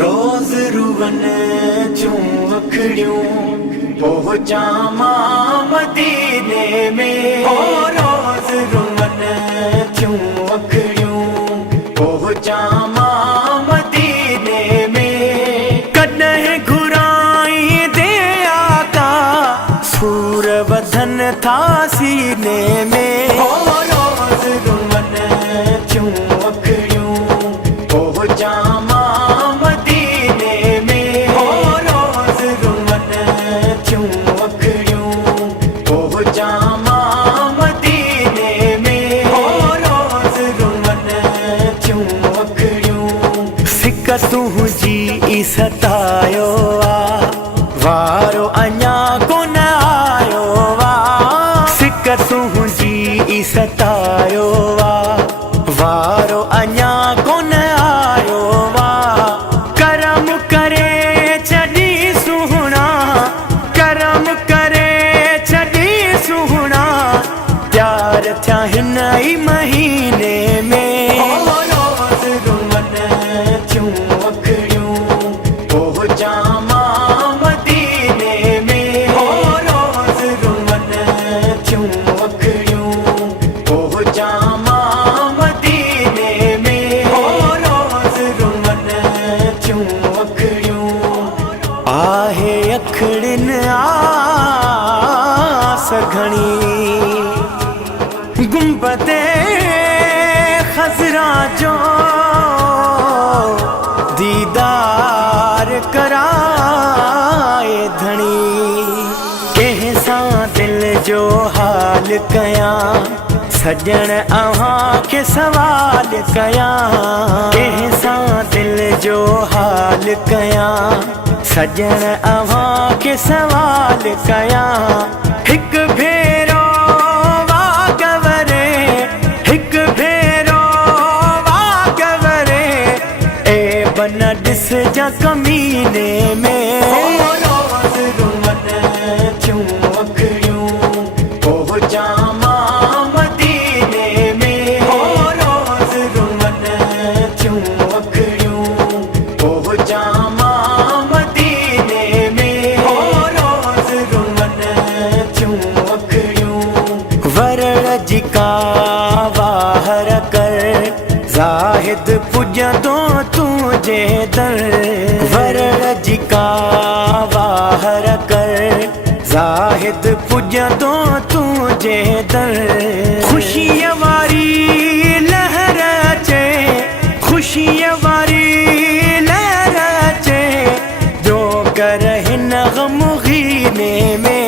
रोज रुवन चूं वखड़ियूं पहुंचा मां मदीने में। ओ रोज रुवन चूं वखड़ियूं पहुंचा मां मदीने में। कॾहिं घुराई दे आका सूर वधन था सीने में। ओ रोज रुवन चूं वखड़ियूं पहुंचा तुझी सतायो आ वारो अञा कोन आयो वा। सिक तुझी सतायो आ वारो अञा कोन आयो वा। करम करे छॾी सुहिणा, करम करे छॾी सुहिणा, प्यार थिया हिन ई महीने में। आहे अखड़िन आस घणी गुंबदे खज़रा जो दीदार कराए धणी। कंहिं सां दिल जो हाल कयां सजण अव्हां के सवाल कयां। कंहिं सां दिल जो हाल कयां सजण अव्हां के सवाल कयां। हिक भेरो वागवरे, हिक भेरो वागवरे, ए बन ॾिस जा कमीने में। रोज़ रुवन चूं वखड़ियूं पहुंचा मां मदीने में। रोज़ रुवन चूं वखड़ियूं पहुंचा जिका वाहर कर ज़ाहिद पुॼंदो तुंहिंजे दर। वरड़ जिका वाहर कर ज़ाहिद पुॼंदो तुंहिंजे दर। ख़ुशीअ वारी लहर अचे, ख़ुशीअ वारी लहर अचे, जो कर हिन ग़मगीने में।